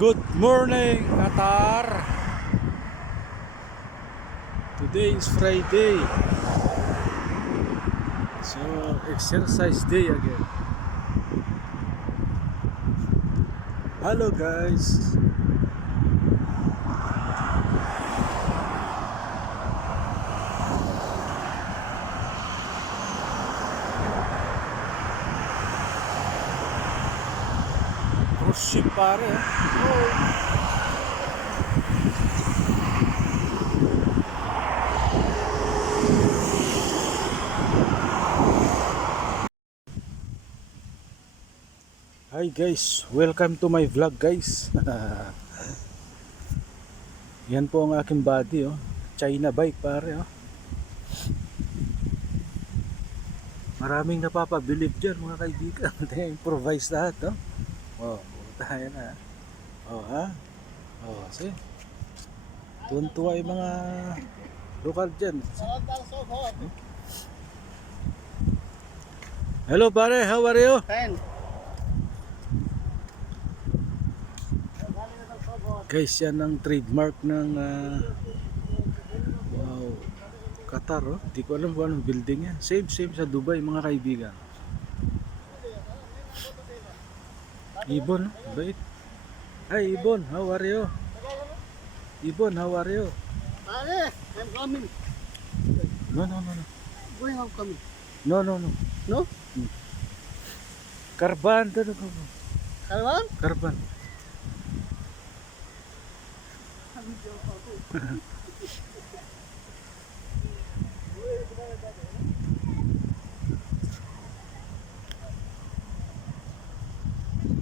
Good morning, Qatar. Today is Friday. So, exercise day again. Hello guys. Cruise ship pare. Oh. Hi guys, welcome to my vlog guys. Yan po ang aking body oh. China bike pare oh. Maraming napapabilib dyan mga kaibigan. Improvise lahat oh. Oh, tayo na. Oh ha? Oh, see? Tuwan-tuwa yung mga lokal dyan. Hello pare, how are you? Fine. Guys, yan ang trademark ng wow, Qatar oh. Di ko alam kung anong building yan. Same sa Dubai mga kaibigan. Ibon, bait. Hi Ibon, how are you? Ibon, how are you? Pare, I'm coming. No. Going, I'm coming. No. No? Karban, Kalwan? Karban.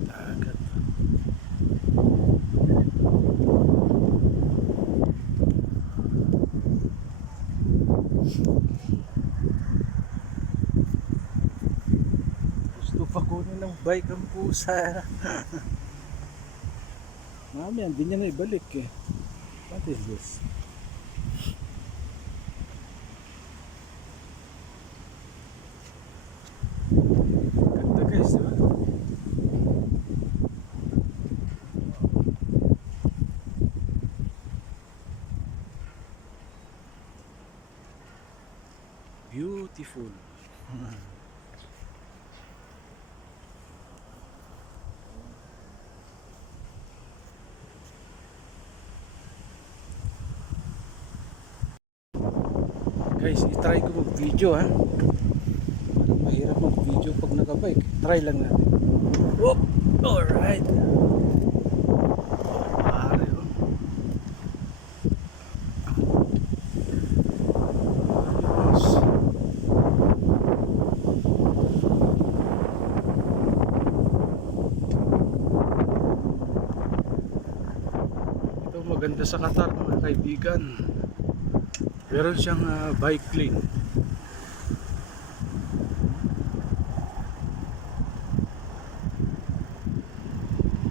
Dagat. Gusto pa kunin ng bike ang pusa. Mami, hindi niya na ibalik eh. What is this? Ganda guys, diba? Beautiful. Guys, i-try ko mag-video ha. Mahirap mag-video pag naka-bike. Try lang natin. Whoop! Alright. Pare oh. Ito maganda sa Qatar mga kaibigan. Meron siyang bike lane.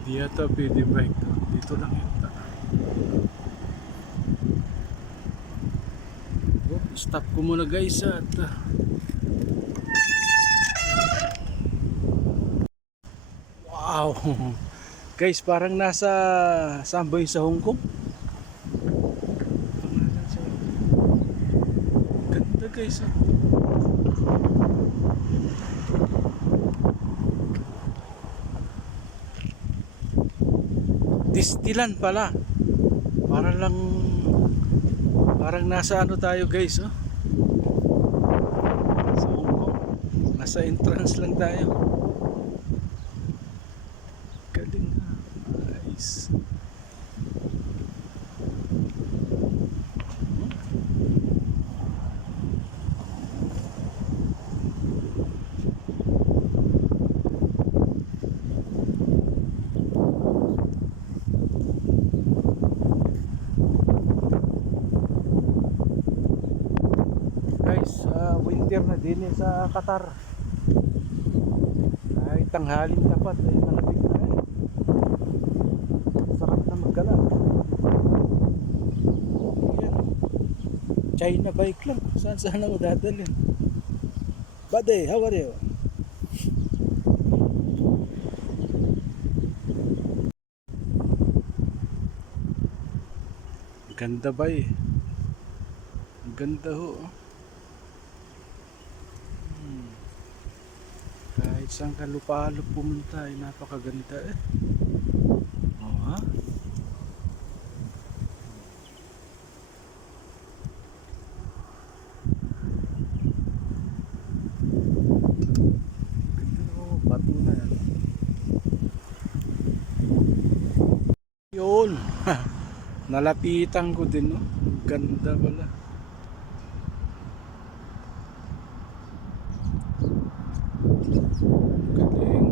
Di yata pwede bike to. Dito lang yata. Oh, stop ko muna guys at wow. Guys, parang nasa saan ba yun, sa Hong Kong? Ganda guys oh. Distilan pala. Parang nasa ano tayo guys oh. Sa Hong Kong. Nasa entrance lang tayo. Galing na. Nice. Winter na din sa Qatar. Ay tanghaling tapat ay malamig na eh. Sarap na maggala. Ayan. China bike lang. Saan ako dadalhin? Buddy, how are you? Ganda ba eh. Ang ganda ho. Hmm. Kahit saan ka lupalop pumunta ay napakaganda eh. Oh, ha? Oh, bato na yan. Yun. Nalapitan ko din, no? Ang ganda pala. Galing.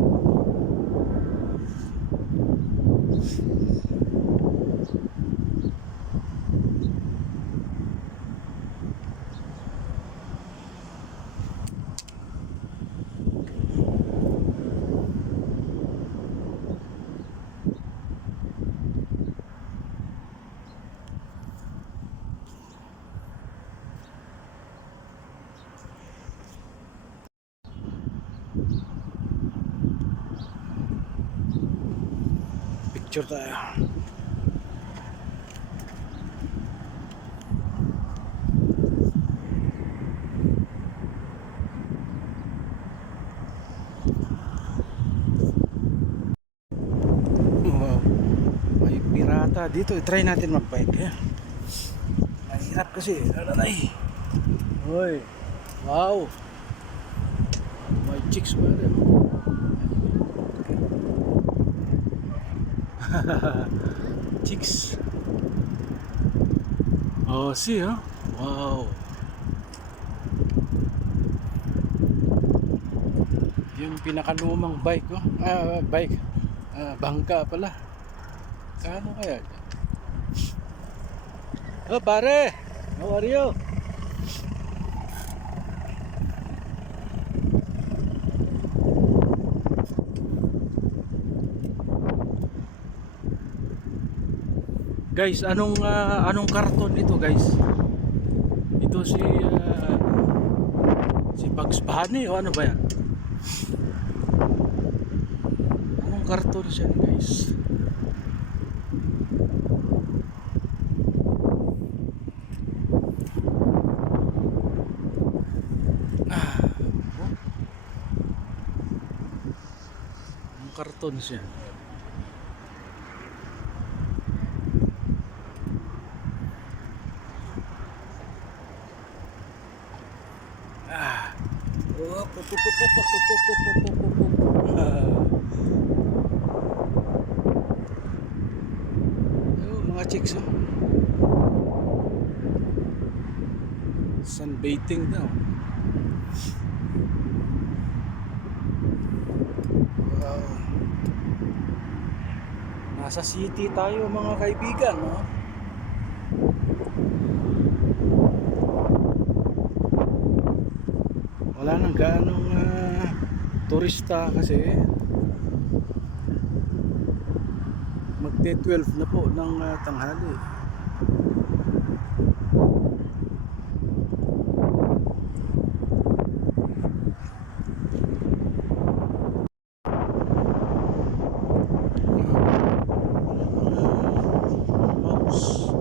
Picture tayo. Wow. May pirata dito. I-try natin mag-bike. Eh. Mahirap kasi. Alalay. Hoy. Wow. May chicks pa rin. Chicks. Oh, see, huh? Wow. Yung pinakalumang bike, oh. Bike. Bangka pala. Kano kaya? Oh, pare. How are you? Guys, anong karton ito, guys? Ito si Bugs Bunny o ano ba yan? Anong karton siya, guys? Anong karton siya? Mga chicks, oh. Sunbathing daw. Wow. Nasa city tayo, mga kaibigan, no? Wala nang gaanong turista kasi magte-12 na po ng tanghali. Mouse.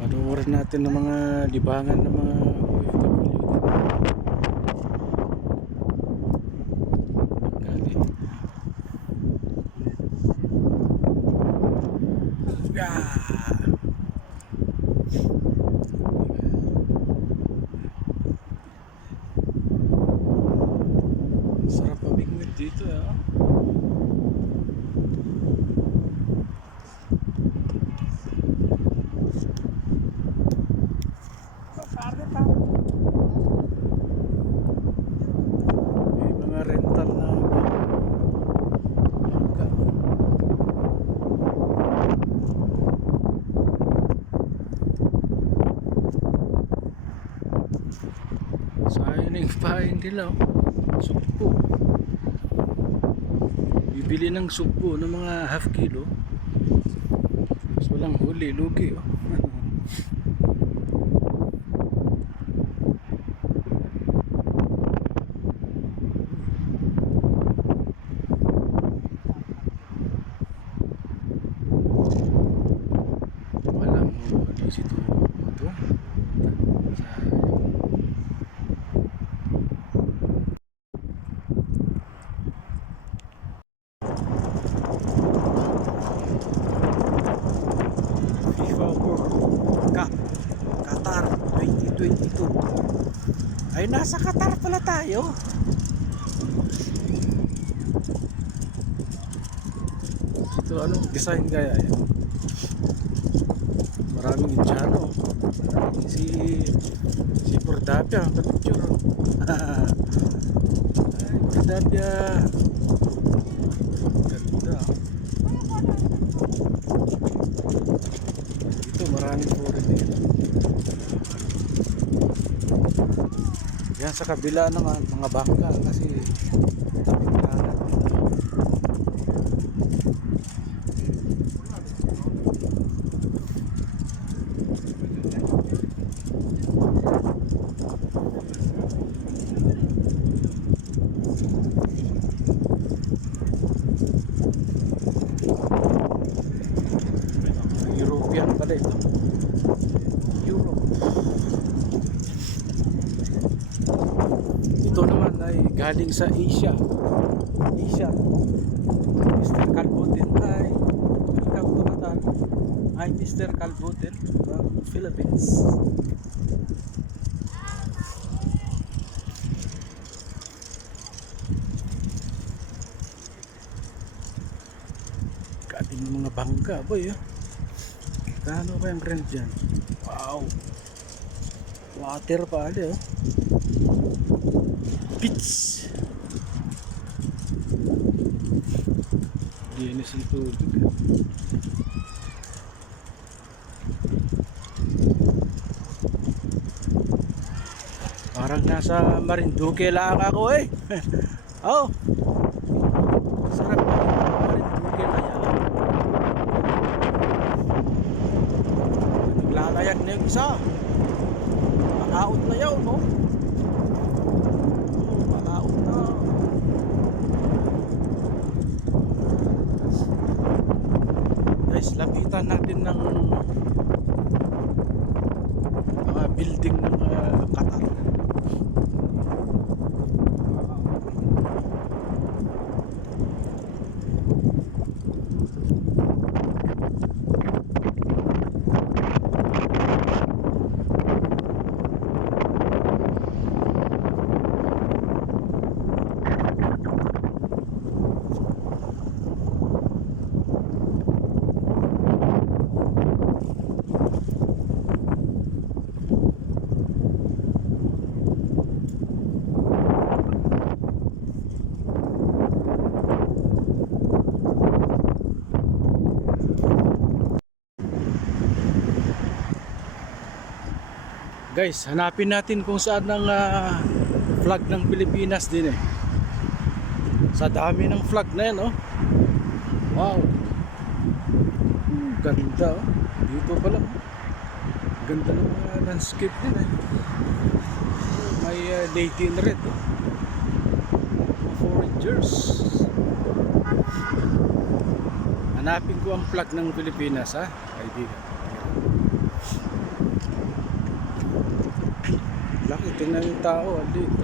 Panoorin natin ng mga libangan ng mga OFW din. Yeah. Sarap pabigmit dito, ah. May mga rental na bangka. nila, oh. Sugpo. Bibili ng sugpo ng mga half kilo. Mas walang huli, lugi, oh. Walang huli si Tuto. FIFA World Cup Qatar 2022. Ay, nasa Qatar pala tayo. Ito, anong design kaya yan? Maraming Indiano. Si Pordapia ang picture. Ay, Pordapia. Ganda. Ito, maraming foreign dito. Yan sa kabila naman, mga bangka kasi tabi-tabi. European pala ito. Europe. Ito naman ay galing sa Asia. Asia. Mr. Calboten ay welcome to Qatar. I'm Mr. Calboten from Philippines. Galing ng mga bangka, boy. Kano ba yung rent dyan? Wow! Water pa ali, oh. Beach! Linis yung tubig. Parang nasa Marinduque lang ako, eh. Oh! Sarap ba? Marinduque na yan. Naglalayak na yung isa. Malaot na yun, no? Oh, malaot na. Guys, lapitan natin ng mga building ng Qatar. Guys, hanapin natin kung saan ang flag ng Pilipinas din, eh. Sa dami ng flag na yan, oh. Wow. Ganda, oh. Dito pa lang. Ganda ng landscape din, eh. May lady in red, oh. Foragers. Hanapin ko ang flag ng Pilipinas, ha, kaibigan. Laki, tingnan yung tao dito.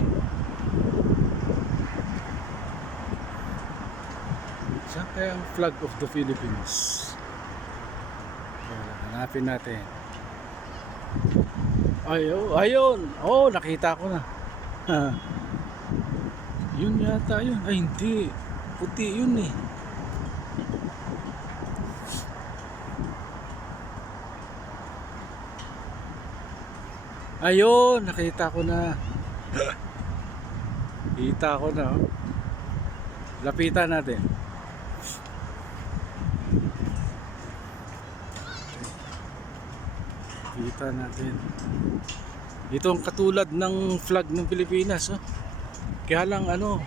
Saan kaya ang flag of the Philippines? Hanapin natin. Ayun! Oh, nakita ko na. Yun yata yun. Ay, hindi. Puti yun, eh. Ayun, nakita ko na. Kita ko na, oh. Lapitan natin. Kita natin. Ito ang katulad ng flag ng Pilipinas, oh. Kaya lang ano,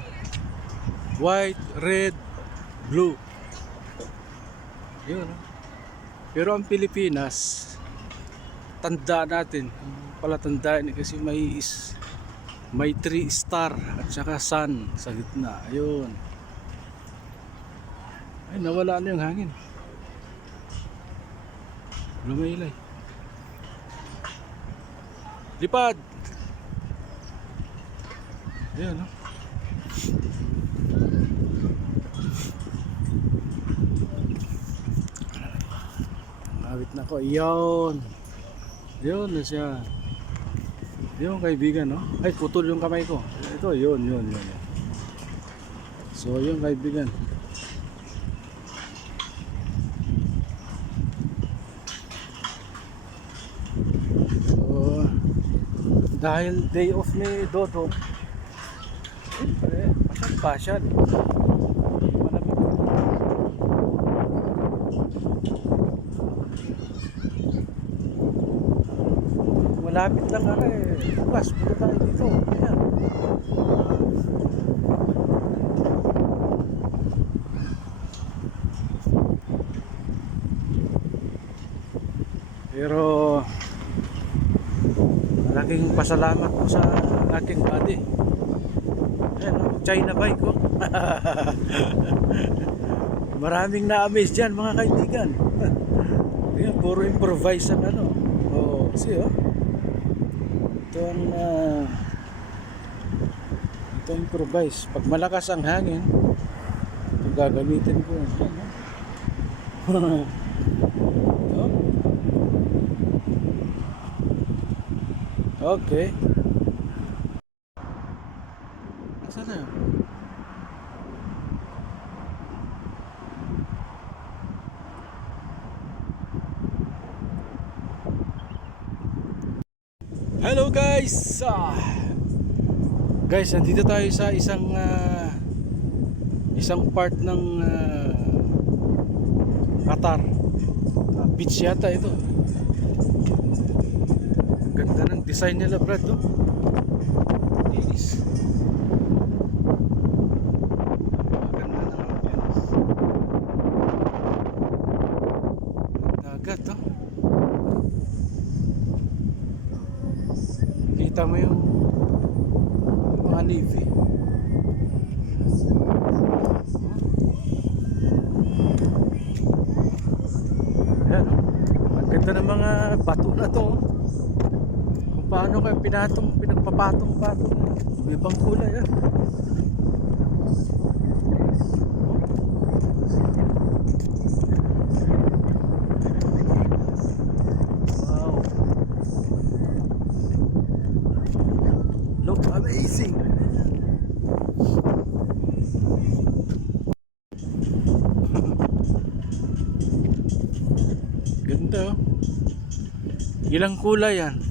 white, red, blue. Yun. Pero ang Pilipinas, tanda natin, palatandaan kasi may 3 star at saka sun sa gitna. Ayun. Ay, nawala na yung hangin. Lumaylay. Lipad. Ayun, no? Awit na ko. Yun. Yun na siya. Yun kaibigan, no? Ay, putol yung kamay ko. Ito, yun. So, yun kaibigan. So, dahil day off ni Dodong, siyempre, pasyal. Malapit lang ako eh. Bukas, punta tayo dito. Ayan. Pero malaking pasalamat ko sa aking body. Ayan, China bike ko. Maraming na-amaze dyan mga kaibigan. Ayan, puro improvise ang ano. Oh, see oh. Ito ang improvise. Pag malakas ang hangin, ito gagamitin ko. Ayan, oh. Okay. Nasaan na yun? Hello guys! Guys, nandito tayo sa isang part ng Qatar. Beach yata ito. Ganda ng design nila, Brad, no? Linis. Ganda ng ambience. Dagat, no? Kita mo yung mga navy. Ayan, no? Ang ganda ng mga bato na to. Paano kayo pinagpapatong-patong? May ibang kulay yan. Wow. Look amazing. Ganda. Ilang kulay yan?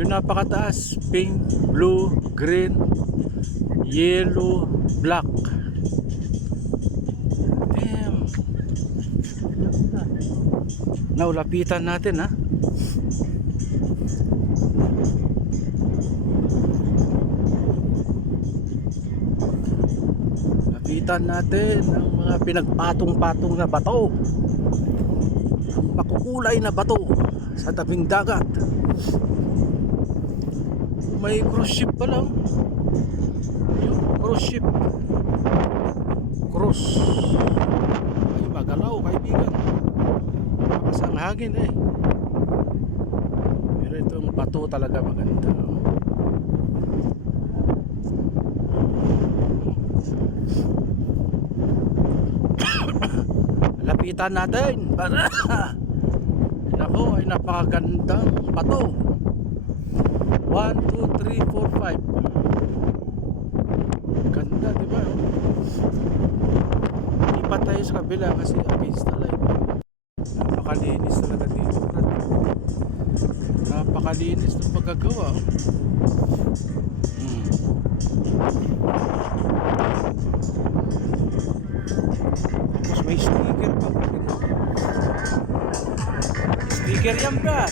Yung napakataas, pink, blue, green, yellow, black. Damn. Now, lapitan natin ha. Lapitan natin ang mga pinagpatong-patong na bato. Ang makukulay na bato sa tabing dagat. May cruise ship pa lang. Yung cruise ship. Cruise. Ay, magalaw kaibigan. Malakas ang hangin eh. Pero itong bato talaga maganda. Lapitan natin para ako ay napakagandang bato. 1, 2, 3, 4, 5. Ganda, di ba? Lipat tayo sa kabila kasi against the light. Napakalinis talaga dito. Napakalinis ng pagkagawa. Tapos may sticker pa. Sticker yan, Brad.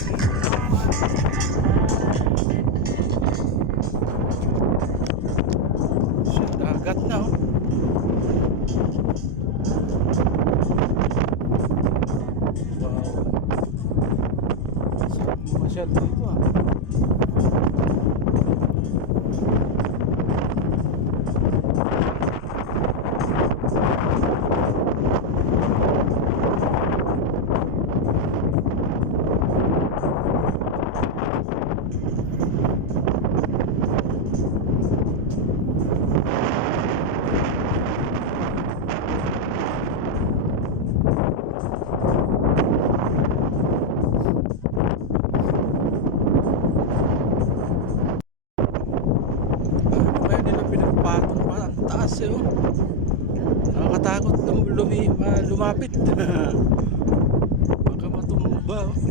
nakakatakot lumapit. Baka matumba. Oh.